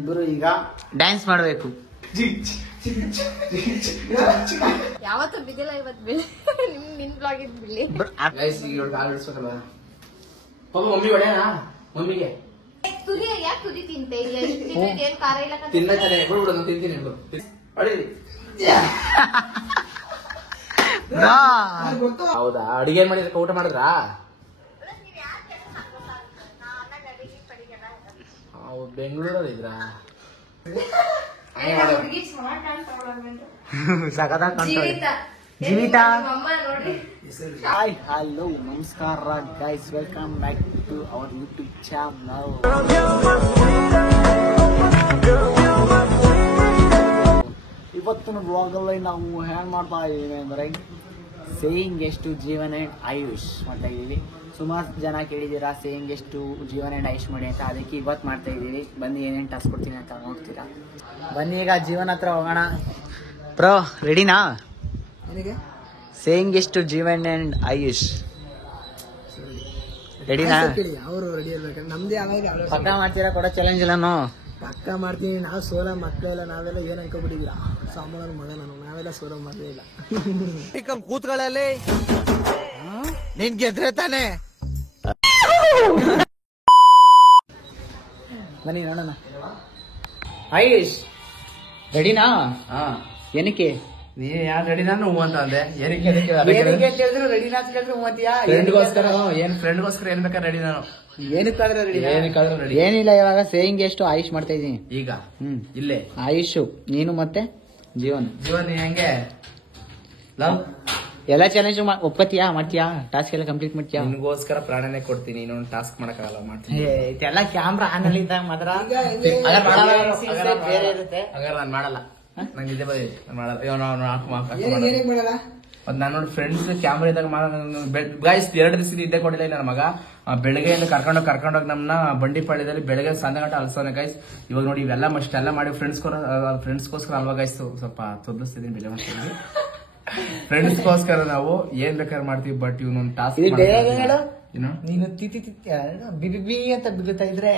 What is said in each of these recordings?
ಇಬ್ಬರು ಈಗ ಡ್ಯಾನ್ಸ್ ಮಾಡ್ಬೇಕು. ಯಾವತ್ತೂ ಬಿದ್ದಿಲ್ಲ, ಇವತ್ತು ಬಿಳಿ ನಿನ್ ಬ್ಲಾಗ್ ಇದ್ ಬಿಳಿ. ಮಮ್ಮಿ ಹೊಡೆಯಾ ಮಮ್ಮಿಗೆ ತುದಿ ಯಾಕೆ ತುದಿ ತಿಂತೆ? ಏನ್ ಖಾರ ಇಲ್ಲ ತಿನ್ನತಾನೆ ತಿಂತೀನಿ. ಹೌದಾ? ಅಡಿಗೆ ಮಾಡಿದ್ರ ಊಟ ಮಾಡಿದ್ರಾ? ಬೆಂಗಳೂರಲ್ಲಿ ಇದ್ರಾ? ಸಖತ್ತಾಗಿ ಜೀವಿತ. ಹಾಯ್ ಹಲೋ ನಮಸ್ಕಾರ guys, welcome back to our YouTube channel. ಇವತ್ತಿನ ಬ್ಲಾಗ್ ಅಲ್ಲಿ ನಾವು ಹ್ಯಾಂಗ್ ಮಾಡ್ತಾ ಇದೀವಿ ಅಂದ್ರೆ ಸೇಯಿಂಗ್ ಎಷ್ಟು ಜೀವನ ಅಂಡ್ ಆಯುಷ್ ಮಾಡ್ತಾ ಇದೀವಿ. ಸುಮಾರು ಜನ ಕೇಳಿದ್ದೀರಾ ಸೇಯಿಂಗ್ ಎಷ್ಟು ಜೀವನ ಅಂಡ್ ಆಯುಷ್ ಮಾಡಿ ಅಂತ, ಅದಕ್ಕೆ ಇವತ್ತು ಮಾಡ್ತಾ ಇದೀವಿ. ಬನ್ನಿ ಏನೇನು ಟಾಸ್ಕ್ ಕೊಡ್ತೀನಿ ಅಂತ ನೋಡ್ತೀರಾ. ಬನ್ನಿ ಈಗ ಜೀವನ ಹತ್ರ ಹೋಗೋಣ. ಬ್ರೋ ರೆಡಿನಾ? ಸೇಯಿಂಗ್ ಎಷ್ಟು ಜೀವನ್ ಅಂಡ್ ಆಯುಷ್ ರೆಡಿನಾ? ಅವರು ರೆಡಿ ಇರ್ಬೇಕು. ನಮ್ದೇ ಪಕ್ಕ ಮಾಡ್ತೀರಾ ಕೊಡೋ ಚಾಲೆಂಜ್ ಎಲ್ಲಾನು? ಪಕ್ಕ ಮಾಡ್ತೀನಿ. ನಾವು ಸೋಲ ಮಕ್ಕಳೆಲ್ಲ ನಾವೆಲ್ಲ ಏನ್ ಅನ್ಕೋಬಿಟ್ಟಿದ್ದೀರಾ? ಸಾಂಬಾರ ಮಗ ನಾವೆಲ್ಲ ಸೋಲ ಮಕ್ಕಳೇ ಇಲ್ಲ. ಕೂತ್ಗಳಲ್ಲಿ ನಿನ್ ಗೆದ್ರೆ ತಾನೆ. ಬನ್ನಿ ನೋಡೋಣ. ಆಯುಷ್ ರೆಡಿನಾ? ಏನಕ್ಕೆ ನೀ ಯಾರು ರೆಡಿನಾ? ಹೂ ಅಂತ ಅಂದೆ. ರೆಡಿನಾ ಅಂತ ಕೇಳಿದ್ರೆ ಮೂವತ್ತೀಯಾ? ಫ್ರೆಂಡ್ಗೋಸ್ಕರ ಏನ್ ಬೇಕಾದ್ರೆ ರೆಡಿ ನಾನು. ಏನಕ್ಕಾದ್ರೆ ರೆಡಿ? ಏನಕ್ಕಾದ್ರೂ ರೆಡಿ. ಏನಿಲ್ಲ, ಇವಾಗ ಸೇಯಿಂಗ್ ಎಷ್ಟು ಆಯುಷ್ ಮಾಡ್ತಾ ಇದೀನಿ ಈಗ. ಇಲ್ಲೇ ಆಯುಷು ನೀನು ಮತ್ತೆ ಜೀವನ್. ನೀ ಹೆಂಗೆ ಲವ್ ಎಲ್ಲ ಚಾಲೆಂಜ್ ಒಪ್ಪತ್ತೀಯಾ? ಮಾಡ್ತೀಯಾ? ಟಾಸ್ಕ್ ಎಲ್ಲ ಕಂಪ್ಲೀಟ್ ಮಾಡ್ತೀಯಾ? ನಿನ್ಗೋಸ್ಕರ ಪ್ರಾಣನೇ ಕೊಡ್ತೀನಿ. ಇನ್ನೊಂದು ಟಾಸ್ಕ್ ಮಾಡಕ್ಕಾಗಲ್ಲ, ಮಾಡ್ತೀನಿ. ಇದೆಲ್ಲ ಕ್ಯಾಮ್ರಾ ಆನ್ ಅಲ್ಲಿ ಇದ್ದಾಗ ಮಾತ್ರ ಬೇರೆ ಇರುತ್ತೆ. ಹಾಗಾದ್ರೆ ನಾನು ಮಾಡಲ್ಲ. ನಂಗೆ ಇದೇ ಬರೀ ಮಾಡಲ್ಲ. ನಾನು ನೋಡಿ ಫ್ರೆಂಡ್ಸ್ ಕ್ಯಾಮ್ರಾ ಇದ್ದಾಗ ಗೈಸ್ 2 ದಿವಸದ ಇದ್ದೇ ಕೊಡಿಲ್ಲ ನನ್ನ ಮಗ. ಬೆಳಗ್ಗೆಯಿಂದ ಕರ್ಕೊಂಡೋಗಿ ನಮ್ಮನ್ನ ಬಂಡಿ ಪಾಳ್ಯದಲ್ಲಿ ಬೆಳಗ್ಗೆ ಸಂಜೆ ಗಂಟೆ ಅಲ್ಸೋನೆ ಗೈಸ್. ಇವಾಗ ನೋಡಿ ಇವೆಲ್ಲ ಅಷ್ಟೆಲ್ಲ ಮಾಡಿ ಫ್ರೆಂಡ್ಸ್ಗೋಸ್ಕರ ಅಲ್ವಾ ಗೈಸ್? ಸ್ವಲ್ಪ ತೊದಲಿಸ್ತಿದೀನಿ, ಬೆಲೆ ಮಾಡ್ತಿದೀನಿ. ಫ್ರೆಂಡ್ಸ್ಗೋಸ್ಕರ ನಾವು ಏನ್ ಬೇಕಾದ್ರೆ ಮಾಡ್ತೀವಿ. ಬಟ್ ಇವನೊಂದು ಟಾಸ್ಕ್ ನೀನು ಬಿಬಿ ಅಂತ ಬಿಗುತ್ತಾ ಇದ್ರೆ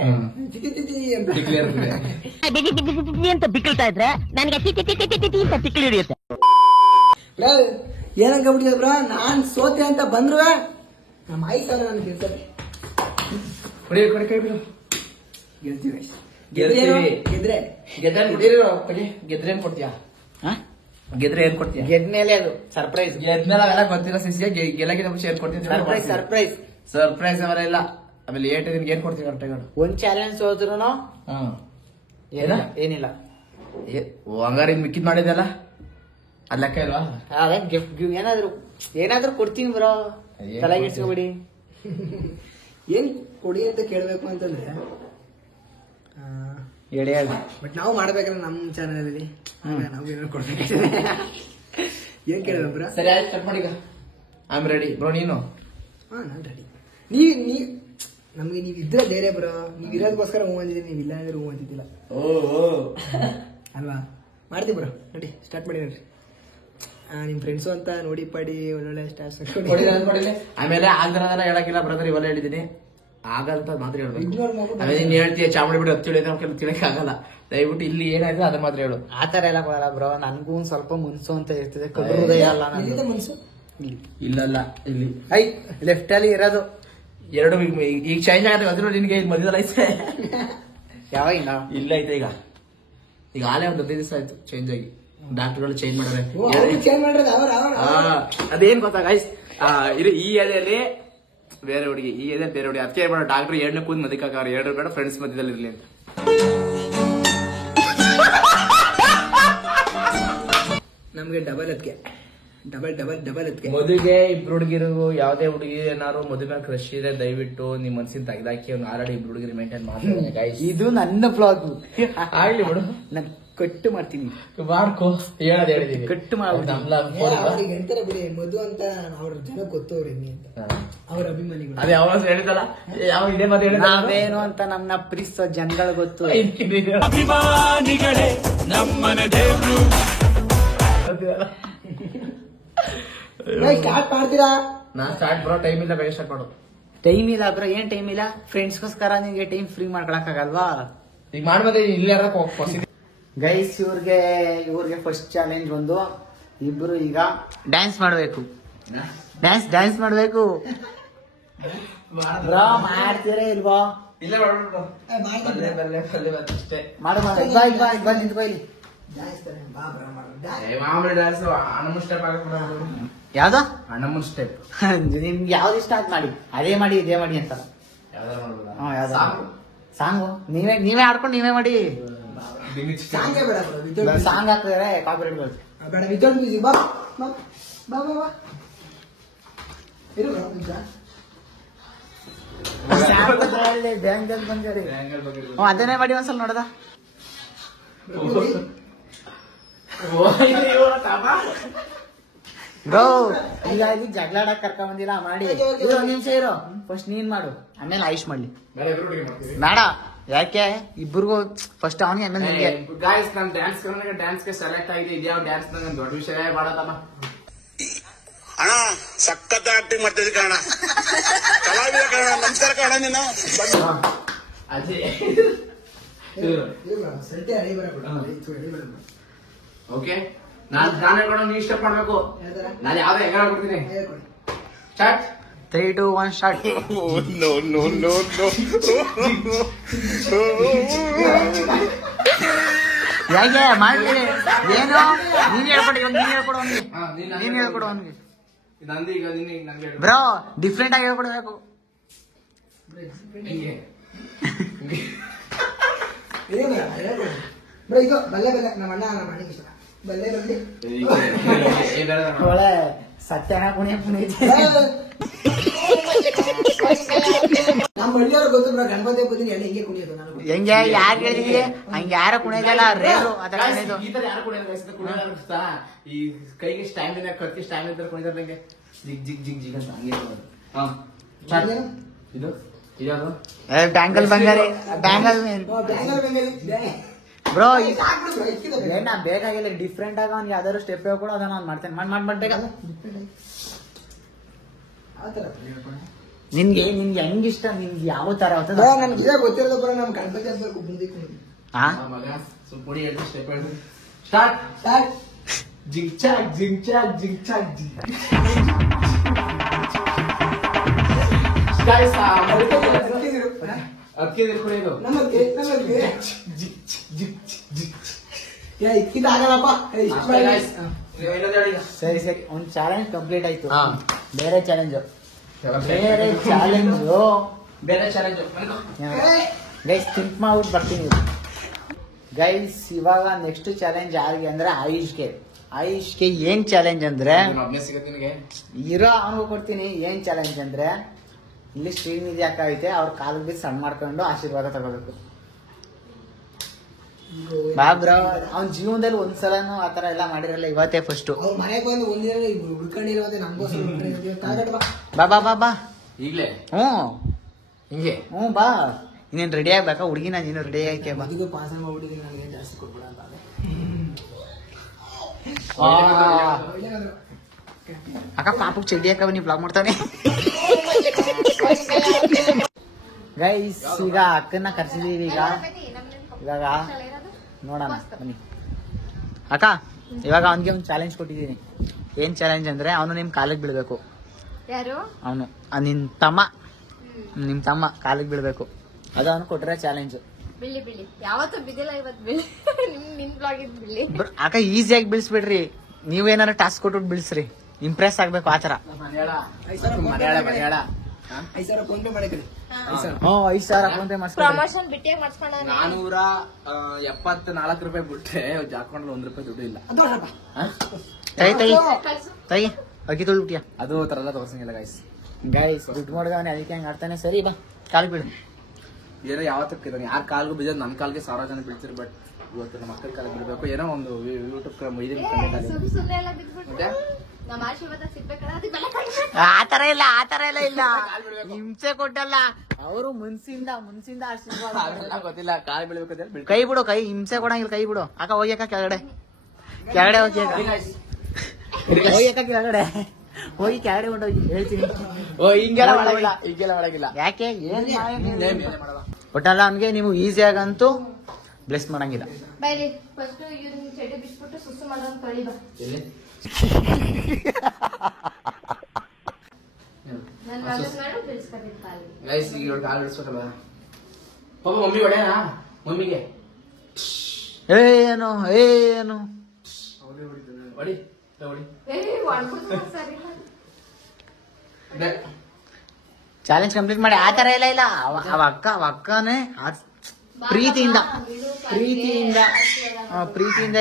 ಅಂತ ಬಿಕ್ಕಳ್ತಾ ಇದ್ರೆ ನನಗೆ ಅಂತ ತಿಕ್ಲಿ ಹಿಡಿಯುತ್ತೆ. ಏನಂಕಬಿಟ್ಟಿದೆ ಬ್ರೋ? ನಾನ್ ಸೋತೆ ಅಂತ ಬಂದ್ರು ನಮ್ಮ ಆಯ್ತು ಸಾವಿರ ನನ್ ಗೆಲ್ತಾರೆ. ಗೆದ್ರೆ ಏನ್ ಕೊಡ್ತೀಯಾ? ಗೆದ್ರೆ ಏನ್ ಕೊಡ್ತೀಯ? ಗೆದ್ಮೇಲೆ ಅದು ಸರ್ಪ್ರೈಸ್. ಗೆದ್ಮೇಲೆ ಅವೆಲ್ಲ ಗೊತ್ತಿಲ್ಲ ಸಿಸಿಯ. ಗೆಲ್ಲಕ್ಕಿಂತ ಮುಂಚೆ ಏನ್ ಕೊಡ್ತೀನಿ? ಸರ್ಪ್ರೈಸ್ ಅವರ ಇಲ್ಲ. ಆಮೇಲೆ ನಿನ್ಗೆ ಏನ್ ಕೊಡ್ತೀವಿ ಕರೆಕ್ಟಾಗಿ? ಒಂದ್ ಚಾಲೆಂಜ್ ಹೋದ್ರು ಏನಿಲ್ಲ. ಹಂಗಾರ ಮಿಕ್ಕಿದ್ ಮಾಡಿದೆಲ್ಲ ಅದ್ ಲೆಕ್ಕ ಇಲ್ವಾ? ಅದೇ ಗಿಫ್ಟ್ ಏನಾದ್ರು ಕೊಡ್ತೀನಿ ಬ್ರೋ, ತಲೆಗಿಡ್ಸ್ಕೊಬಿಡಿ. ಏನ್ ಕೊಡಿ ಅಂತ ಕೇಳ್ಬೇಕು ಅಂತಂದ್ರೆ ಬಟ್ ನಾವು ಮಾಡ್ಬೇಕಲ್ಲ ನಮ್ ಚಾನಲ್ ಅಲ್ಲಿ. ನಾವು ಏನಾದ್ರು ಕೊಡ್ಬೇಕಾಗ್ತದೆ. ಏನ್ ಕೇಳ್ಬೇಕು ಬ್ರೋ? ಸರಿ ಆಯ್ತು, ಕಟ್ ಮಾಡಿ. I am ready bro. ನೀನು? ನಾನ್ ರೆಡಿ. ನಮ್ಗೆ ನೀವ್ ಇದ್ರೆ ಬೇರೆ ಬ್ರೋ. ನೀವ್ ಇರೋದಕ್ಕೋಸ್ಕರ ಹೂ ಅಂದಿದ್ದೀನಿ, ನೀವ್ ಇಲ್ಲ ಅಂದ್ರೆ ಹೂ ಅಂತಿದ್ದಿಲ್ಲ ಅಲ್ವಾ? ಮಾಡ್ತೀವಿ ಬ್ರೋ. ರೆಡಿ, ಸ್ಟಾರ್ಟ್ ಮಾಡಿ. ನೋಡ್ರಿ ನಿಮ್ ಫ್ರೆಂಡ್ಸು ಅಂತ ನೋಡಿ ಪಡಿ ಒಳ್ಳೊಳ್ಳೆ ಸ್ಟಾರ್ಸ್. ಆಮೇಲೆ ಆಗಲ್ಲ ಹೇಳಕ್ಕಿಲ್ಲ ಬ್ರದರ್, ಇವೆಲ್ಲ ಹೇಳಿದೀನಿ. ಆಗಂತ ಮಾತ್ರ ಹೇಳ್ಬೇಕು. ನೀನ್ ಹೇಳ್ತೀಯ ಚಾಮುಂಡಿ ಬಿಟ್ಟು ಹತ್ತು ತಿಳಿದ ತಿಳಕ್ ಆಗಲ್ಲ. ದಯವಿಟ್ಟು ಇಲ್ಲಿ ಏನಾಯ್ತು ಅದನ್ನ ಮಾತ್ರ ಹೇಳು. ಆತರ ಎಲ್ಲ ಕೊಡಲ್ಲ ಬ್ರೋ. ನನ್ಗೂ ಒಂದ್ ಸ್ವಲ್ಪ ಮುನ್ಸು ಅಂತ ಇರ್ತದೆ. ಕಡು ಹೃದಯ ಅಲ್ಲ ಮನ್ಸು. ಇಲ್ಲಲ್ಲ, ಇಲ್ಲಿ ಲೆಫ್ಟ್ ಅಲ್ಲಿ ಇರೋದು 2 ಈಗ ಚೇಂಜ್ ಆಗುತ್ತೆ. ಅದ್ರ ನಿನ್ಗೆ ಮಧ್ಯದಲ್ಲಿ ಐತೆ. ಯಾವಾಗಿಂದ? ಇಲ್ಲ ಐತೆ ಈಗ ಆಲೇ ಒಂದು 15 ದಿವಸ ಆಯ್ತು ಚೇಂಜ್ ಆಗಿ. ಡಾಕ್ಟರ್ಗಳು ಚೇಂಜ್ ಮಾಡಿದ್ರೆ. ಅದೇನ್ ಗೊತ್ತಾ ಗೈಸ್, ಈ ಏರಿಯಲ್ಲಿ ಬೇರೆ ಹುಡುಗಿ, ಈ ಏರಿಯಲ್ಲಿ ಬೇರೆ ಹುಡುಗಿ. ಅದಕ್ಕೆ ಮಾಡೋ ಡಾಕ್ಟರ್ 2 ಕೂದ್ ಮದಿಕಾಕಾರ 2 ಬೇಡ, ಫ್ರೆಂಡ್ಸ್ ಮಧ್ಯದಲ್ಲಿ ಇರ್ಲಿ ಅಂತ. ನಮ್ಗೆ ಡಬಲ್ ಮದುವೆಗೆ 2 ಹುಡುಗಿರು, ಯಾವ್ದೇ ಹುಡುಗಿ ಏನಾದ್ರು ಮದುವೆ ಕ್ರಶ್ ಇದೆ ದಯವಿಟ್ಟು ನಿಮ್ ಮನ್ಸಿನ ತೆಗ್ದಾಕಿ. ಅವ್ನು ಆಲ್ರೆಡಿ 2 ಹುಡುಗಿರು ಮೇಂಟೈನ್ ಮಾಡ್ತಾರೆ. ಇದು ನನ್ನ ಬ್ಲಾಗ್. ಆಗ್ಲಿ ಬಿಡು, ನಾನು ಕಟ್ಟು ಮಾಡ್ತೀನಿ. ಮಾಡ್ಕೋ, ಹೇಳೋದ್ ಹೇಳಿದೀನಿ. ಕಟ್ಟು ಮಾಡ್ಬಿಟ್ಟು ಅವ್ರಿಗೆ ಎಂತಾರೆ ಬಿಡಿ. ಮಧು ಅಂತ ಅವ್ರ ಜನ ಗೊತ್ತು, ಅವ್ರ ಹೆಂಗೆ ಅಂತ ಅವ್ರ ಅಭಿಮಾನಿಗಳು. ಅದೇ ಯಾವಾಗ ಹೇಳಿದಲ್ಲ, ಯಾವ ಇದೇ ಮತ್ತೆ ನಾವೇನು ಅಂತ ನಮ್ನ ಪ್ರೀತಿಸೋ ಜನಗಳು ಗೊತ್ತು. ಅಭಿಮಾನಿಗಳೇ ನಮ್ಮನ ದೇವ್ರು. ಸ್ಟಾರ್ಟ್ ಮಾಡ್ತೀರಾ? ನಾನ್ ಸ್ಟಾರ್ಟ್ ಬರೋ ಟೈಮ್ ಇಲ್ಲ, ಸ್ಟಾರ್ಟ್ ಮಾಡು. ಟೈಮ್ ಇಲ್ಲ ಬ್ರೋ. ಏನ್ ಟೈಮ್ ಇಲ್ಲ? ಫ್ರೆಂಡ್ಸ್ಗೋಸ್ಕರ ನಿಂಗೆ ಟೈಮ್ ಫ್ರೀ ಮಾಡ್ಕೊಳಕ್ ಆಗಲ್ವಾ? ಈಗ ಮಾಡ್ಬೋದೇ ಇಲ್ಲಾರ ಗೈಸ್ ಇವ್ರಿಗೆ ಫಸ್ಟ್ ಚಾಲೆಂಜ್ ಒಂದು ಇಬ್ರು ಈಗ ಡ್ಯಾನ್ಸ್ ಮಾಡ್ಬೇಕು. ಡ್ಯಾನ್ಸ್ ಮಾಡ್ಬೇಕು. ಬ್ರೋ ಮಾಡ್ತೀರಾ ಇಲ್ವಾ? ಇಲ್ಲ ಅಷ್ಟೇ ಮಾಡು ನಿಂತ್ಕೊ ಇಲ್ಲಿ. ಮಾಮೂಲಿ ಡ್ಯಾನ್ಸ್ ಅಣ್ಣಮ್ಮನ್ ಸ್ಟೆಪ್ ಯಾವ್ದು ಅಣ್ಣಮ್ಮನ್ ಸ್ಟೆಪ್ ನಿಮ್ಗೆ ಯಾವ್ದು ಇಷ್ಟ ಆದ್ ಮಾಡಿ, ಅದೇ ಮಾಡಿ ಇದೇ ಮಾಡಿ ಅಂತ. ಯಾವ್ದಾರ ಮಾಡ್ಬೋದಾ? ಯಾವ್ದು ಸಾಂಗು ನೀವೇ ಆಡ್ಕೊಂಡು ನೀವೇ ಮಾಡಿ. ಸಾಂಗೇ ಬೇಡ bro, without ಸಾಂಗ್ ಹಾಕಿದ್ರೆ ಕಾಪಿರೈಟ್ ಬರುತ್ತೆ. ಬೇಡ ವಿತೌಟ್ ಮ್ಯೂಸಿಕ್. ಬಾ ಬಾ ಬಾ ಬಾ ಬಾ ಇರು bro, ನಿಜ ಅದನ್ನೇ ಮಾಡಿ ಒಂದ್ಸಲ ನೋಡದ. ಬ್ರೋ ಈಗ ಇಲ್ಲಿ ಜಗಳ ಆಡಕ್ ಕರ್ಕೊಂಡ್ ಬಂದಿಲ್ಲ ಮಾಡಿ. ಒಂದ್ ನಿಮಿಷ ಇರೋ, ಫಸ್ಟ್ ನೀನ್ ಮಾಡು ಆಮೇಲೆ ಆಯುಷ್ ಮಾಡ್ಲಿ. ಬೇಡ ಯಾಕೆ ಇಬ್ಬರಿಗೂ ಫಸ್ಟ್ ಅವನಿಗೆ ಆಮೇಲೆ ನಿನ್ಗೆ. ಗಾಯ್ಸ್ ನಾನು ಡ್ಯಾನ್ಸ್ ಗೆ ಸೆಲೆಕ್ಟ್ ಆಗಿದೆ. ಇದ್ಯಾವ ಡ್ಯಾನ್ಸ್ ನಂಗೆ ದೊಡ್ಡ ವಿಷಯ ಮಾಡತ್ತಮ್ಮ. ಅಣ್ಣ ಸಖತ್ ಆಕ್ಟಿಂಗ್ ಮಾಡ್ತಿದ್ದೆ ಕಣ, ಕಲಾವಿದ ಕಣ, ನಮಸ್ಕಾರ ಕಣ ನೀನು. ಅದೇ ಸರಿತೆ ಅಡಿ ಬೇಡ ಬಿಡ. ಓಕೆ ನಾನು ಹೇಳ್ಕೊಂಡು ನೀವು ಇಷ್ಟ ಮಾಡ್ಬೇಕು. ನಾನು ಯಾವ್ದು ಹೆಂಗ ಕೊಡ್ತೀನಿ. Start 3, 2, 1 start. ಯಾಕೆ ಮಾಡ್ಲಿ ಏನು? ನೀನ್ ಹೇಳ್ಕೊಡು ಅವನಿಗೆ. ನಂದು ಈಗ ನಂಗೆ ಬ್ರೋ ಡಿಫ್ರೆಂಟ್ ಆಗಿ ಹೇಳ್ಕೊಡ್ಬೇಕು. ಬ್ರೋ ಇದು ಬಲ್ಲೆ ನಮ್ಮ ಅಣ್ಣ ಇಷ್ಟ ಬಲ್ಲೆ ಬಲ್ಲೆ ಒಳ್ಳೆ ಸತ್ಯನ ಪುಣ್ಯ ನಮ್ಮ ಹಳ್ಳಿಯವ್ರು ಗೊತ್ತು ಬ್ರೋ, ಗಣಪತಿ ಬದಿನ ಎಲ್ಲಿ ಹಿಂಗೆ ಕುಣಿಯೋದು. ನಾನು ಹೆಂಗೆ ಯಾರು ಹೇಳಿದೀವಿ ಹಂಗೆ ಯಾರ ಕುಣಿಯೋದಲ್ಲ, ರೇರು ಅದರ ಕುಣಿಯೋದು. ಈ ತರ ಯಾರು ಕುಣಿಯೋದು ಈ ಕೈಗೆ ಸ್ಟ್ಯಾಂಡಿನ ಕತ್ತಿ ಸ್ಟ್ಯಾಂಡ್ ಇದ್ರೆ ಕುಣಿದಾರ ನಂಗೆ ಜಿಗ್ ಜಿಗ್ ಜಿಗ್ ಜಿಗ್ ಅಂತ ಹಂಗೆ ಇದು ಇದಾದ್ರು ಬ್ಯಾಂಗಲ್ ಬಂಗಾರಿ ಬ್ಯಾಂಗಲ್ ಬ್ರೋ. ಏನ ಬೇಕಾಗಿಲ್ಲ, ಡಿಫ್ರೆಂಟ್ ಆಗ ಅವ್ನಿಗೆ ಯಾವ್ದಾದ್ರು ಸ್ಟೆಪ್ ಹೇಳ್ಕೊಡು, ಅದನ್ನ ನಾನು ಮಾಡ್ತೇನೆ. ಮಾಡ್ಬೇಕಾ ನಿನ್ಗೆ ಹೆಂಗಿಷ್ಟ, ನಿನ್ಗೆ ಯಾವ ತರ ನನ್ಗೆ ಇದೇ ಗೊತ್ತಿರೋದು ಬರೋ ನಮ್ ಗಣಪತಿ ಅಂತ ಮುಂದೆ ಮಗ ಸುಪ್ಪುಡಿ ಹೇಳ್ತು ಸ್ಟೆಪ್ ಹೇಳ್ತು. Start start. ಜಿಗ್ ಚಾಕ್ ಜಿಗ್ ಚಾಕ್ ಜಿಗ್ ಚಾಕ್ ಜಿಗ್. Guys, ಅದಕ್ಕೆ ಕುಡಿಯೋದು ನಮಗೆ ಜಿಗ್ ಜಿಗ್ ಜಿಗ್. ಇದಾಗಲ್ಲಪ್ಪ. ಸರಿ ಒಂದ್ ಚಾಲೆಂಜ್ ಕಂಪ್ಲೀಟ್ ಆಯ್ತು. ಹಾ. ಬೇರೆ ಚಾಲೆಂಜ್ ಗೈಸ್ ಥಿಂಕ್ ಮಾಡ್ಬಿಟ್ಟು ಬರ್ತೀನಿ. ಗೈಸ್ ಇವಾಗ ನೆಕ್ಸ್ಟ್ ಚಾಲೆಂಜ್ ಯಾರಿಗೆ ಅಂದ್ರೆ ಆಯುಷ್ಗೆ ಏನ್ ಚಾಲೆಂಜ್ ಅಂದ್ರೆ ಇರೋ ಅವನಿಗೂ ಕೊಡ್ತೀನಿ. ಏನ್ ಚಾಲೆಂಜ್ ಅಂದ್ರೆ ಇಲ್ಲಿ ಶ್ರೀನಿಧಿ ಅಕ್ಕ ಐತೆ, ಅವ್ರ ಕಾಲಿಗೆ ಬಿದ್ದು ಸಣ್ಣ ಮಾಡ್ಕೊಂಡು ಆಶೀರ್ವಾದ ತಗೋಬೇಕು. ಬ್ರೋ ಅವ್ನ ಜೀವನದಲ್ಲಿ ಒಂದ್ಸಲನು ಆತರ ಎಲ್ಲ ಮಾಡಿರಲ್ಲ, ಇವತ್ತೇ ಫಸ್ಟ್. ಅವ್ರ ಮನೆಗೆ ಬಂದು ಒಂದಿನ ಹುಡ್ಕೊಂಡಿರೋದೇ ನಮ್ಗೋಸ್ಕರ. ಬಾ ಈಗ್ಲೇ ಹಿಂಗೆ ಬಾ. ಇನ್ನೇನ್ ರೆಡಿ ಆಗ್ಬೇಕಾ ಹುಡುಗಿನ? ನೀನು ರೆಡಿ ಆಯ್ಕೆ ಬಾ. ಇದು ಪಾಸ್ ಮಾಡ್ಬಿಟ್ಟಿದ್ದೀನಿ, ನನಗೆ ಜಾಸ್ತಿ ಕೊಡ್ಬೇಡ ಅಂತ. ಅಕ್ಕ ಪಾಪಕ್ ಚಡ್ಡಿ ಅಕ್ಕ ನೀವು ಬ್ಲಾಗ್ ಮಾಡ್ತಾನೆ. ಗೈಸ್ ಈಗ ಅಕ್ಕನ್ನ ಕರ್ಸಿದೀವಿ. ಇವಾಗ ನೋಡೋಣ ಬನ್ನಿ. ಅಕ್ಕ ಇವಾಗ ಅವನಿಗೆ ಒಂದು ಚಾಲೆಂಜ್ ಕೊಟ್ಟಿದ್ದೀನಿ. ಏನ್ ಚಾಲೆಂಜ್ ಅಂದ್ರೆ ಅವನು ನಿಮ್ ಕಾಲಿಗೆ ಬೀಳ್ಬೇಕು. ಯಾರು ಅವನು ನಿಮ್ ತಮ್ಮ ಕಾಲಿಗೆ ಬೀಳ್ಬೇಕು. ಅದು ಅವನು ಕೊಟ್ಟಿರೋ ಚಾಲೆಂಜ್. ಬಿಳಿ ಯಾವತ್ತೂ ಬಿದ್ದಿಲ್ಲ, ಇವತ್ತು ಬಿಳಿ. ನಿನ್ ಬ್ಲಾಗ್ ಇದ್ ಬಿಳಿ. ಅಕ್ಕ ಈಸಿಯಾಗಿ ಬೀಳ್ಸ್ಬಿಡ್ರಿ. ನೀವೇನಾರ ಟಾಸ್ಕ್ ಕೊಟ್ಬಿಟ್ಟು ಬೀಳ್ಸ್ರಿ, ಇಂಪ್ರೆಸ್ ಆಗ್ಬೇಕು ಆತರ. 5,000 ಫೋನ್ ಪೇ ಮಾಡಿದ್ರಿ. 5,000 ಫೋನ್ ಪೇ ಮಾಡಿಸ್ಕೊಂಡು ಪ್ರಮೋಷನ್ ಬಿಟ್ಟಿಯಾಗ ಮಾಡ್ಸ್ಕೊಂಡ. 474 ರೂಪಾಯಿ ಬಿಟ್ರೆ ಹಾಕೊಂಡ್ರೆ ₹1 ದುಡ್ಡು ಇಲ್ಲ. ತೈ ಅಕ್ಕಿ ತೊಳ್ಬಿಟ್ಟಿಯ. ಅದು ತರ ಎಲ್ಲ ತೋರ್ಸಂಗಿಲ್ಲ ಗೈಸ್ ದುಡ್ಡು ಮಾಡ್ದವನೆ, ಅದಕ್ಕೆ ಹಂಗ ಆಡ್ತಾನೆ. ಸರಿ ಬಾ ಕಾಲ್ ಬೀಳು. ಏನೋ ಯಾವತ್ತಕ್ಕೆ ಯಾರ ಕಾಲ್ಗೂ ಬಿದ್ದೋದು, ನನ್ನ ಕಾಲ್ಗೆ 1,000 ಜನ ಬೀಳ್ತಿರ್. ಬಟ್ ಇವತ್ತು ನಮ್ಮ ಮಕ್ಕಳ ಕಾಲಿಗೆ ಬಿಡ್ಬೇಕು. ಏನೋ ಒಂದು ಯೂಟ್ಯೂಬ್ ಸುಮ್ನೆ ಎಲ್ಲ ಬಿದ್ಬಿಟ್ಟು ನಮ್ಮ ಆಶೀರ್ವಾದ ಸಿಗ್ಬೇಕಲ್ಲ, ಆತರ ಇಲ್ಲ ಇಲ್ಲ. ಹಿಂಸೆ ಕೊಟ್ಟಲ್ಲ ಅವರು ಮನ್ಸಿಂದ ಆಶೀರ್ವಾದ. ಗೊತ್ತಿಲ್ಲ, ಕಾಲ್ ಬೀಳ್ಬೇಕು. ಕೈ ಬಿಡು, ಕೈ ಹಿಂಸೆ ಕೊಡಂಗಿಲ್ಲ. ಕೈ ಬಿಡು ಅಕ್ಕ. ಹೋಗಿ ಅಕ್ಕ ಕೆಳಗಡೆ ಹೋಗಿ ಅಕ್ಕ ಕೆಳಗಡೆ ಹೋಗಿ ಕೆಳಗಡೆ ಹೊಂಟೋಗಿ ಹೇಳ್ತೀನಿ. ಹಿಂಗೆಲ್ಲ ಮಾಡಂಗಿಲ್ಲ. ಯಾಕೆ ಏನ್ ಒಟ್ಟಲ್ಲ ಅವ್ನಿಗೆ ನೀವು ಈಸಿಯಾಗಂತೂ ಬ್ಲೆಸ್ ಮಾಡಂಗಿಲ್ಲ. ಬೈಲಿ ಫಸ್ಟ್ ಇವ್ನ ಚಡ್ಡಿ ಬಿಟ್ಬಿಟ್ಟು ಸುಸ್ಸು ಮಾಡೋನ್ ತೊಳಿ ಬಾ. ನನ್ನ ಮಗನ್ ಮಾಡು ಬಿಡಿಸ್ಕೊಬೇಕು ಕಾಲು. ಗೈಸ್ ಈಗ ಇವ್ಳು ಕಾಲು ಬಿಡಿಸ್ಬೇಕಲ್ಲ ಪಾಪ ಮಮ್ಮಿ ಹೊಡೆಯಾ ಮಮ್ಮಿಗೆ ಏನು ಹೊಡಿ ಹೊಡಿ ಹೊಡ್ಬಿಡ್ತಾರೆ ಸರಿ. ಚಾಲೆಂಜ್ ಕಂಪ್ಲೀಟ್ ಮಾಡಿ. ಆ ತರ ಇಲ್ಲ ಅವ ಅಕ್ಕನೇ ಪ್ರೀತಿಯಿಂದ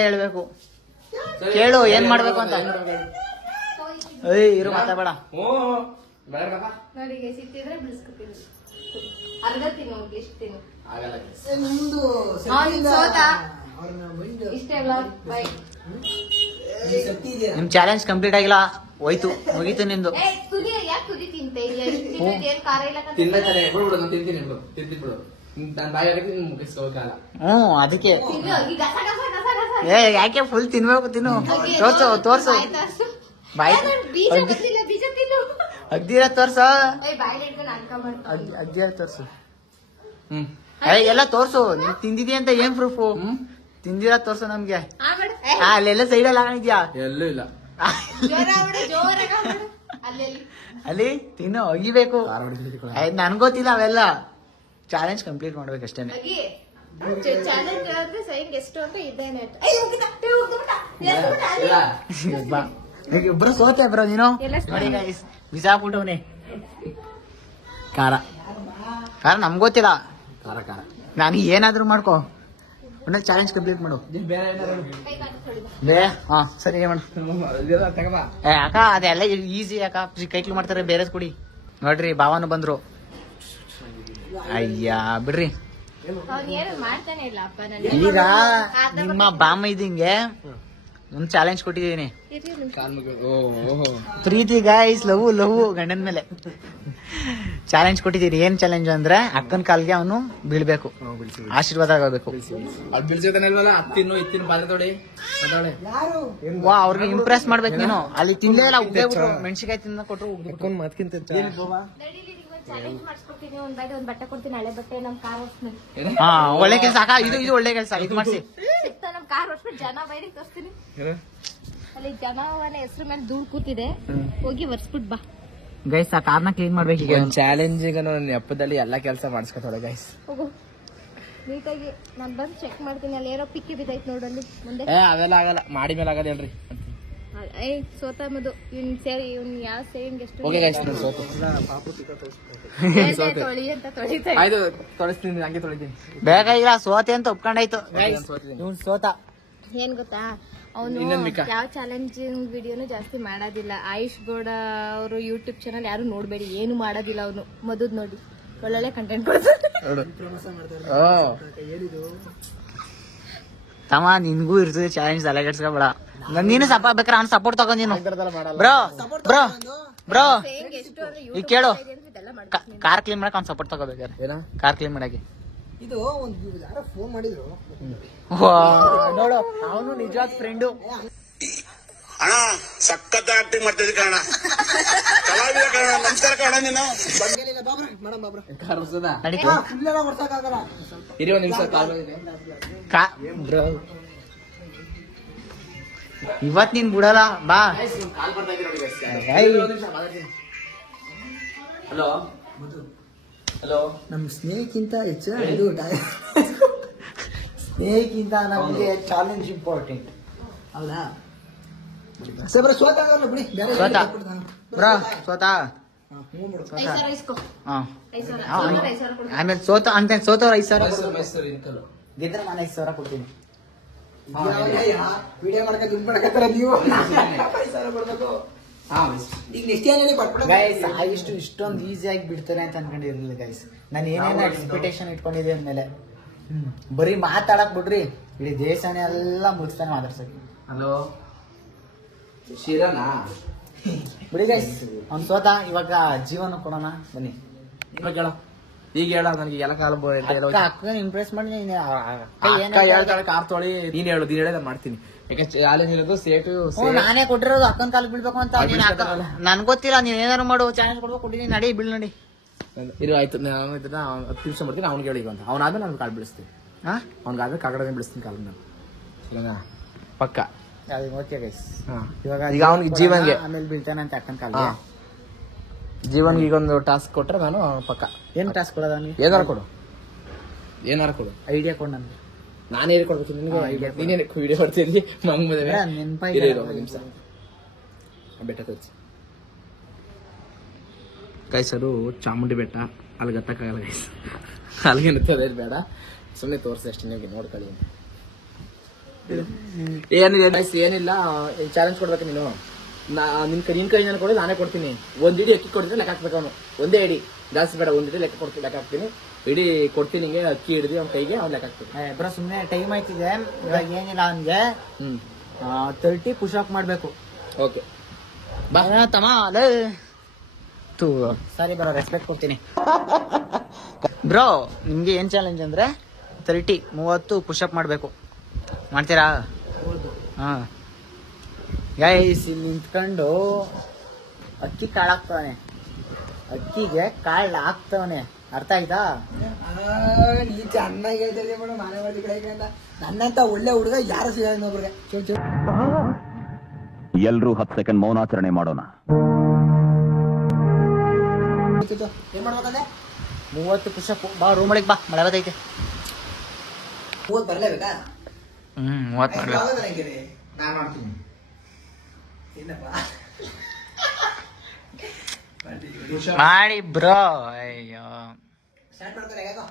ಹೇಳ್ಬೇಕು. ಕೇಳು ಏನ್ ಮಾಡ್ಬೇಕು ಅಂತ. ಇರು ಮಾತಾಡ. ನೋಡಿ ಸಿಕ್ತಿದ್ರೆ ಬಿಡಿಸ್ಕೊತೀನಿ. ಅರ್ಧ ತಿನ್ನು ಇಷ್ಟು ತಿನ್ನು. ನಿಮ್ದು ಅವ್ನು ಸೋತ. ಇಷ್ಟೇ ಅಲ್ಲ ಬೈ. ಸತ್ತಿದ್ಯಾ ನಿಮ್ ಚಾಲೆಂಜ್ ಕಂಪ್ಲೀಟ್ ಆಗಿಲ್ಲ, ಹೋಯ್ತು ಮುಗೀತು ನಿಂದು. ತುದಿ ಯಾಕೆ ತುದಿ ತಿಂತೆ? ಏನ್ ಖಾರ ಇಲ್ಲ ತಿನ್ನತಾನೆ ಬಿಡು ನಾನು ತಿಂತೀನಿ ಬಿಡು ನಾನು ಬಾಯಿ ಹಾಕಿ ಮುಗಿಸ್ಕೋಕಾಲ. ಅದಕ್ಕೆ ತಿನ್ನು ಈ ಗಸ ಗಸ ಗಸ ಗಸ. ಯಾಕೆ ಫುಲ್ ತಿನ್ಬೇಕು, ತಿನ್ನು. ತೋರ್ಸು ಬಾಯ್. ಬೀಜ ಬಂದಿಲ್ಲ, ಬೀಜ ತಿನ್ನು. ಅಗ್ದಿರ ತೋರ್ಸ. ಬಾಯಿಲ್ ಇಟ್ಕೊಂಡು ಅನ್ಕೊಂಡ್ಬಾರ್ದು. ಅಗ್ದಿರ ತೋರ್ಸು. ಎಲ್ಲ ತೋರ್ಸು. ನೀನ್ ತಿಂದಿದ್ಯಾ ಅಂತ ಏನ್ ಪ್ರೂಫು? ತಿಂದಿರ ತೋರ್ಸು ನಮ್ಗೆ. ಅಲ್ಲೆಲ್ಲ ಸೈಡಲ್ಲಿ ಹಾಕೊಂಡಿದ್ಯಾ? ಎಲ್ಲೂ ಇಲ್ಲ. ಅಲ್ಲಿ ತಿನ್ನು, ಅಗಿಬೇಕು. ನನ್ಗೊತ್ತಿಲ್ಲ ಅವೆಲ್ಲ. ಚಾಲೆಂಜ್ ಕಂಪ್ಲೀಟ್ ಮಾಡ್ಬೇಕಷ್ಟೇನೆ. ಚಾಲೆಂಜ್ ಅಂದ್ರೆ ಸೈನ್ ಎಷ್ಟು ಅಂತ ಇದ್ದೇನೆ. ಇಬ್ರು ಸೋತೆ ಬ್ರೋ ನೀನು. ನೋಡಿ ಗೈಸ್ ಬಿಸಾಕ್ಬಿಟ್ಟವನೆ. ಖಾರ ನಮ್ಗೊತ್ತಿಲ್ಲ. ಖಾರ ನಾನು ಏನಾದ್ರು ಮಾಡ್ಕೋ, ಒಳ್ಳೆ ಚಾಲೆಂಜ್ ಕಂಪ್ಲೀಟ್ ಮಾಡು. ಸರಿ ಮಾಡು. ಅಕ್ಕ ಅದೆಲ್ಲ ಈಸಿ ಅಕ್ಕ, ಕೈಕ್ಲು ಮಾಡ್ತಾರೆ. ಬೇರೆ ಕುಡಿ. ನೋಡ್ರಿ ಭಾವನು ಬಂದ್ರು. ಅಯ್ಯ ಬಿಡ್ರಿ. ಮಾಡ್ತಾನೆ ಇಲ್ಲ ಅಪ್ಪ. ಈಗ ನಿಮ್ಮ ಬಾಮ ಇದ್ದಂಗೆ ಒಂದ್ ಚಾಲೆಂಜ್ ಕೊಟ್ಟಿದ್ದೀನಿ. ಪ್ರೀತಿ ಗೈಸ್, ಲವ್ ಗಂಡನ ಮೇಲೆ ಚಾಲೆಂಜ್ ಕೊಟ್ಟಿದ್ದೀರಿ. ಏನ್ ಚಾಲೆಂಜ್ ಅಂದ್ರೆ ಅಕ್ಕನ ಕಾಲ್ಗೆ ಅವನು ಬೀಳ್ಬೇಕು, ಆಶೀರ್ವಾದ ಆಗಬೇಕು. ಅದು ಬಿಡ್ಸೋದನ್ನೆಲ್ಲ ಹತ್ತಿನ್ನು ಇತ್ತಿನ ಪಾತ್ರೆ ತೊಡಿ. ವಾ ಅವ್ರಿಗೆ ಇಂಪ್ರೆಸ್ ಮಾಡ್ಬೇಕು ನೀನು. ಅಲ್ಲಿ ತಿಂದೇ ಇಲ್ಲ, ಉದ್ದೇ ಮೆಣಸಿಕಾಯಿ ತಿನ್ನ ಕೊಟ್ರು ಚಾಲೆಂಜ್ ಮಾಡಿಸ್ಕೊಡ್ತೀನಿ. ಒಂದ್ ಬಟ್ಟೆ ಕೊಡ್ತೀನಿ, ಹಳೆ ಬಟ್ಟೆ. ನಮ್ ಕಾರ್ ಓಡಿಸ್ತೀನಿ. ಒಳ್ಳೆ ಕೆಲ್ಸ ಅಕ್ಕ, ಇದು ಒಳ್ಳೆ ಕೆಲ್ಸ. ಇದು ಮಾಡ್ಸಿ. ನಮ್ ಕಾರ್ ಓಡಿಸ್ಬಿಟ್ಟು ಜನ ಬೈರಿಗೆ ತೋರಿಸ್ತೀನಿ. ಅಲ್ಲಿ ಜನವನ್ನ ಹೆಸರು ಮೇಲೆ ಧೂಳ್ ಕೂತಿದೆ, ಹೋಗಿ ಒರ್ಸ್ಬಿಟ್ ಬಾ. ಗೈಸ್ ಆ ಕಾರ್ನ ಕ್ಲೀನ್ ಮಾಡ್ಬೇಕು. ಈಗ ಚಾಲೆಂಜ್ ಈಗ ನನ್ನ ಹಬ್ಬದಲ್ಲಿ ಎಲ್ಲಾ ಕೆಲಸ ಮಾಡಿಸ್ಕೊತಾಳೆ ಗೈಸ್. ಹೋಗು ನೀಟಾಗಿ. ನಾನ್ ಬಂದು ಚೆಕ್ ಮಾಡ್ತೀನಿ. ಅಲ್ಲಿ ಏನೋ ಪಿಕ್ಕಿ ಬಿದ್ದೈತ್ ನೋಡಲ್ಲಿ ಮುಂದೆ. ಅವೆಲ್ಲ ಆಗಲ್ಲ, ಮಾಡಿ ಮೇಲೆ ಆಗಲ್ಲ ಹೇಳ್ರಿ. ಸೋತ ಮದು ಇವ್ನ್ ಸೇರಿ ಇವ್ನ್ ಯಾವ ಸೇವಿಂಗ್ ಎಷ್ಟು ಓಕೆ ಗೈಸ್ ನಾನು ಸೋತೆ. ತೊಳಿ ಅಂತ ತೊಳಿತಾ. ಆಯ್ತು ತೊಳಿಸ್ತೀನಿ, ಹಂಗೆ ತೊಳಿತೀನಿ. ಬೇಗ ಇಲ್ಲ, ಸೋತೆ ಅಂತ ಒಪ್ಕೊಂಡಾಯ್ತು. ಇವ್ನು ಸೋತ. ಏನ್ ಗೊತ್ತಾ, ಅವನು ಯಾವ ಚಾಲೆಂಜಿಂಗ್ ವಿಡಿಯೋನು ಜಾಸ್ತಿ ಮಾಡೋದಿಲ್ಲ. ಆಯುಷ್ ಗೌಡ ಅವರು ಯೂಟ್ಯೂಬ್ ಚಾನಲ್ ಯಾರು ನೋಡ್ಬೇಡಿ, ಏನು ಮಾಡೋದಿಲ್ಲ ಅವನು. ಮದುದ್ ನೋಡಿ ಒಳ್ಳೊಳ್ಳೆ ಕಂಟೆಂಟ್ ಕೊಡ್ತಾರೆ. ತಮ್ಮ ನಿನ್ಗೂ ಇರ್ತದೆ ಚಾಲೆಂಜ್, ತಲೆಗೆಡ್ಸ್ಕೊಬೇಡ. ನೀನು ಬೇಕಾರೆ ಅವ್ನು ಸಪೋರ್ಟ್ ತಗೋ ನೀನು. ಬ್ರೋ ಈಗ ಕೇಳು, ಕಾರ್ ಕ್ಲೀನ್ ಮಾಡಕ್ ಅವ್ನು ಸಪೋರ್ಟ್ ತಗೋಬೇಕಾರೆ. ಕಾರ್ ಕ್ಲೀನ್ ಮಾಡಕ್ಕೆ ಇದು ಒಂದು ಯಾರೋ ಫೋನ್ ಮಾಡಿದ್ರು. ನೋಡು ಅವನು ನಿಜವಾದ ಫ್ರೆಂಡು. ಅಣ್ಣ ಸಖತ್ ಆಕ್ಟಿಂಗ್ ಮಾಡ್ತಿದ್ದೆ ಕಣ, ಕಲಾವಿದ ಕಣ, ನಮಸ್ಕಾರ ಕಣ ನೀನು. ಇರಿ ಒಂದ್ ನಿಮಿಷ. ಇವತ್ ನೀನ್ ಬಿಡಲ್ಲ ಬಾ. Hello hello. ನಮ್ ಸ್ನೇಹಿತಕ್ಕಿಂತ ಹೆಚ್ಚು ಇದು ಸ್ನೇಹಿತಕ್ಕಿಂತ ನಮ್ಗೆ ಚಾಲೆಂಜ್ ಇಂಪಾರ್ಟೆಂಟ್. ಹೌದಾ? ಸರ್ ಸೋತ ಆಗಲ್ಲ ಬಿಡಿ. ಸೋತ ಆಮೇಲೆ ಸೋತವ್ರ 5,000 ಗೆದ್ರೆ ನಾನು 5,000 ಕೊಡ್ತೀನಿ. ವಿಡಿಯೋ ಮಾಡ್ಕೊಂಡು ದುಡ್ಡು ಮಾಡಕತ್ತಾರ ನೀವು. ಈಗ ನೆಕ್ಸ್ಟ್ ಏನ್ ಹೇಳಿ ಗೈಸ್ ಇಷ್ಟೊಂದು ಈಸಿಯಾಗಿ ಬಿಡ್ತಾರೆ ಅಂತ ಅನ್ಕೊಂಡಿರ್ಲಿಲ್ಲ ಗೈಸ್. ನಾನು ಏನೇನೋ ಎಕ್ಸ್ಪೆಕ್ಟೇಷನ್ ಇಟ್ಕೊಂಡಿದ್ದೆ ಅಂದ್ಮೇಲೆ ಬರೀ ಮಾತಾಡಕ್ ಬಿಡ್ರಿ, ಇಡೀ ದೇಶನೇ ಎಲ್ಲ ಮುಗಿಸ್ತಾನೆ ಮಾತಾಡ್ಸಕ್ಕೆ. ಹಲೋ ಶಿರನಾ ಬಿಡಿ ಗೈಸ್, ಅವ್ನು ಸೋತ. ಇವಾಗ ಜೀವನ ಕೊಡೋಣ ಬನ್ನಿ. ಈಗ ಹೇಳ, ನನಗೆ ಎಲ್ಲ ಕಾಲ ಅಕ್ಕ ಇಂಪ್ರೆಸ್ ಮಾಡಿ ಹೇಳ್ತಾಳೆ ಕಾರ್ ತೊಳಿ. ನೀನ್ ಹೇಳು, ನೀನ್ ಹೇಳಿ ನಾನು ಮಾಡ್ತೀನಿ. ಯಾಕೆ ಚಾಲೆಂಜ್ ಇರೋದು ಸೇಫು. ನಾನೇ ಕೊಟ್ಟಿರೋದು ಅಕ್ಕನ ಕಾಲ ಬೀಳ್ಬೇಕು ಅಂತ. ನನ್ ಗೊತ್ತಿಲ್ಲ, ನೀನ್ ಏನಾರು ಮಾಡು, ಚಾಲೆಂಜ್ ಕೊಡ್ಬೇಕು ಕೊಟ್ಟಿದ್ದೀನಿ. ನಡಿ ಬೀಳ್ ನಡಿ. ಇದು ಆಯ್ತು, ನಾನು 10 ನಿಮಿಷ ಬರ್ತೀನಿ. ಅವ್ನಿಗೆ ಹೇಳಿ ಅಂತ. ಅವನಾದ್ಮೇಲೆ ನಾನು ಕಾಲ್ ಬೀಳಿಸ್ತೀನಿ. ಹಾ ಅವ್ನಿಗಾದ್ರೆ ಕಾಕಡನೆ ಬಿಡಿಸ್ತೀನಿ ಕಾಲ ನಾನು ಸರಿನಾ ಪಕ್ಕ. ಅದು ಓಕೆ ಗೈಸ್. ಈಗ ಅವ್ನಿಗೆ ಜೀವನ್ಗೆ ಆಮೇಲೆ ಬೀಳ್ತಾನೆ ಅಂತ ಅಕ್ಕನ ಕಾಲ. ಜೀವನ್ಗೆ ಈಗೊಂದು ಟಾಸ್ಕ್ ಕೊಟ್ರೆ ನಾನು ಪಕ್ಕ. ಏನು ಟಾಸ್ಕ್ ಕೊಡೋದ ಅವನಿಗೆ? ಏನಾರು ಕೊಡು ಐಡಿಯಾ ಕೊಡು ನನಗೆ. ನಾನೇ ಹೇಳ್ಕೊಡ್ಬೇಕು ನಿನಗೆ. ನೀನೇನು ವಿಡಿಯೋ ಮಾಡ್ತಿದ್ದಿ ಮಂಗ್ ಮದುವೆ ನೆನಪಾಗಿ ನಿಮಿಷ ಬೆಟ್ಟ ತೋರಿಸಿ ಗೈಸರು ಚಾಮುಂಡಿ ಬೆಟ್ಟ ಅಲ್ಲಿ ಗತ್ತಕ್ಕಾಗಲ್ಲ ಗೈಸ್. ಅಲ್ಲಿಗೆ ನಿಂತದೆ ಬೇಡ, ಸುಮ್ಮನೆ ತೋರಿಸಿ ಅಷ್ಟೇ ನಿಮಗೆ ನೋಡ್ಕೊಳ್ಳಿ. ಏನಿದೆ ಗೈಸ್, ಏನಿಲ್ಲ. ಚಾಲೆಂಜ್ ಕೊಡ್ಬೇಕು ನೀನು. ನಿನ್ ಕೈ ನಾನು ಕೊಡಿ, ನಾನೇ ಕೊಡ್ತೀನಿ. ಒಂದ್ ಇಡಿ ಅಕ್ಕಿ ಕೊಡ್ತೀನಿ, ಲೆಕ್ಕ ಹಾಕ್ಬೇಕು ಅವನು. ಒಂದೇ ಇಡಿ, ಜಾಸ್ತಿ ಬೇಡ. ಒಂದ್ ಇಡಿ ಲೆಕ್ಕ ಹಾಕ್ತೀನಿ. ಇಡೀ ಕೊಡ್ತೀನಿ ನಿಂಗೆ. ಅಕ್ಕಿ ಹಿಡಿದು ಅವ್ನ ಕೈಗೆ ಅವ್ನು ಲೆಕ್ಕ ಹಾಕ್ತೀನಿ. ಬ್ರೋ ಸುಮ್ಮನೆ ಟೈಮ್ ಆಯ್ತಿದೆ. ಇವಾಗ ಏನಿಲ್ಲ ಅವನಿಗೆ 30 ಪುಷ್ ಅಪ್ ಮಾಡ್ಬೇಕು. ಓಕೆ ಬಾ ತಮ್ಮ. ಸಾರಿ ಬ್ರೋ, ರೆಸ್ಪೆಕ್ಟ್ ಕೊಡ್ತೀನಿ. ಬ್ರೋ ನಿಮ್ಗೆ ಏನ್ ಚಾಲೆಂಜ್ ಅಂದ್ರೆ 30 ಪುಷ್ ಅಪ್ ಮಾಡ್ಬೇಕು. ಮಾಡ್ತೀರಾ? ಹಾ ಗೈಸ್, ಇಲ್ಲಿ ನಿಂತ್ಕೊಂಡು ಅಕ್ಕಿ ಕಾಳು ಹಾಕ್ತವನೆ. ಅಕ್ಕಿಗೆ ಕಾಳು ಹಾಕ್ತವನೆ. ಅರ್ಥ ಆಯ್ತಾ? ನೀ ಚೆನ್ನಾಗಿ ಹೇಳ್ತಾ ಇದೀಯ ಮೇಡಮ್. ನಾನೇ ಮಾಡ್ಲಿ ಕಡೆ ಅಂತ. ನನ್ನಂತ ಒಳ್ಳೆ ಹುಡುಗ ಯಾರು ಸಿಗಲ್ಲ ಇನ್ನೊಬ್ರಿಗೆ. ಎಲ್ರೂ 10 ಸೆಕೆಂಡ್ ಮೌನಾಚರಣೆ ಮಾಡೋಣ. ಏನ್ ಮಾಡ್ಬೇಕಂದ್ರೆ 30 ಪುಷ್ ಅಪ್. ಬಾ ರೂಮ್ ಒಳಗೆ ಬಾ, ಮಳೆ ಬರ್ತೈತೆ. 30 ಬರ್ಲೇಬೇಕಾ? 30 ಮಾಡ್ಬೇಕು. ನಾನು ಮಾಡ್ತೀನಿ. ಏನಪ್ಪ ಮಾಡಿ ಬ್ರೋ. ಅಯ್ಯೋ ಸ್ಟಾರ್ಟ್ ಮಾಡ್ತಾರೆ. ಹೇಗೋ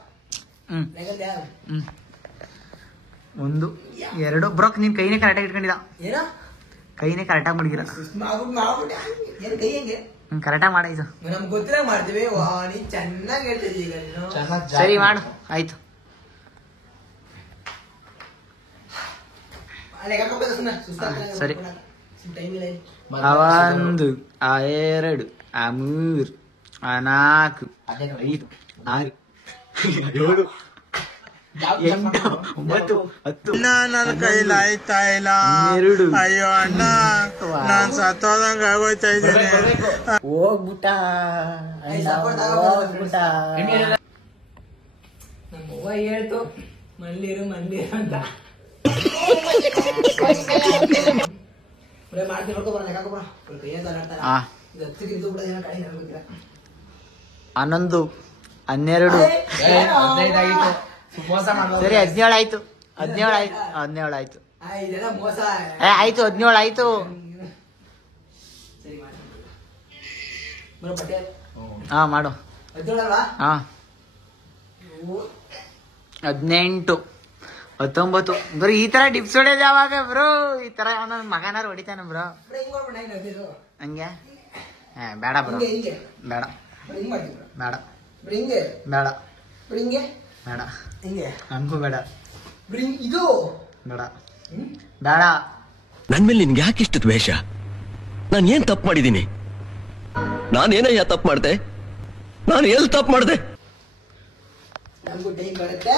1 2 ಬ್ರೋಕ್. ನೀನ್ ಕೈನೇ ಕರೆಕ್ಟಾಗಿ ಇಟ್ಕೊಂಡಿಲ್ಲ. ಏನೋ ಕೈನೇ ಕರೆಕ್ಟಾಗಿ ಮಡಗಿರ. ಏನ್ ಕೈ ಹೆಂಗೆ ಕರೆಕ್ಟಾಗಿ ಮಾಡಾಯ್ತು. ನಮ್ಗೆ ಗೊತ್ತಿರ ಮಾಡ್ತೀವಿ. ವಾ, ನೀ ಚೆನ್ನಾಗಿ ಹೇಳ್ತಿದ್ದೀಯ ಈಗ ನೀನು. ಸರಿ ಮಾಡು, ಆಯ್ತು. ಸರಿ. 1 2 3 4 5 6 7 8 9 10. ನನ್ನ ಕೈಲಾಯ್ತಾ ಇಲ್ಲ. 2. ಅಯ್ಯೋ ಅಣ್ಣ, ನಾನ್ ಸತ್ತೋದಂಗ ಆಗೋಯ್ತಾ ಇದ್ದೀನಿ. ಹೋಗ್ಬಿಟ್ಟ ಹೋಗ್ಬಿಟ್ಟ. ನಮ್ಮ ಅವ್ವ ಹೇಳ್ತು ಮಂದಿರು ಅಂತ. ಮಾಡ್ತೀನಿ ನೋಡ್ಕೊಬರ. ಲೆಕ್ಕಾಕೊಬರ. ಕೈ ಅಂತ ಆಡ್ತಾರ. ಇದು 10 ಗಿಂತ ಕೂಡ ಏನೋ ಕೈ ನಮ್ಗೆ 11 12. ಸರಿ 17 ಆಯ್ತು. 17 ಆಯ್ತು. ಇದೆಲ್ಲ ಮೋಸ. ಆಯ್ತು 17 ಆಯ್ತು. ಸರಿ ಮಾಡಿ ಬರೋ ಬಟ್ಟೆ. ಹಾ ಮಾಡು. 17 ಅಲ್ವಾ? ಹಾ 18 19. ಬರೀ ಈ ತರ ಡಿಪ್ಸ್ ಹೊಡೆಯೋದು ಯಾವಾಗ ಬ್ರೋ? ಈ ತರ ನನ್ನ ಮಗನಾರು ಹೊಡಿತಾನ ಬ್ರೋ. ಹಿಂಗ್ ಮಾಡ್ಬಿಡ. ಹಿಂಗೆ ಹಂಗೆ ಬೇಡ ಬ್ರೋ, ಹಿಂಗೆ ಬೇಡ ಹಿಂಗ್ ಮಾಡ್ತೀವಿ. ಬೇಡ ಹಿಂಗೆ ಬೇಡ ಹಿಂಗೆ ಬೇಡ. ಹಿಂಗೆ ನನ್ಗೂ ಬೇಡ. ಇದು ಬೇಡ ಬೇಡ. ನನ್ ಮೇಲೆ ನಿನ್ಗೆ ಯಾಕಿಷ್ಟು ದ್ವೇಷ? ನಾನು ಏನ್ ತಪ್ಪು ಮಾಡಿದ್ದೀನಿ? ನಾನೇನಯ್ಯ ತಪ್ಪು ಮಾಡ್ದೆ? ನಾನು ಎಲ್ಲಿ ತಪ್ಪು ಮಾಡ್ದೆ? ನಮಗೂ ಟೈಮ್ ಬರುತ್ತೆ.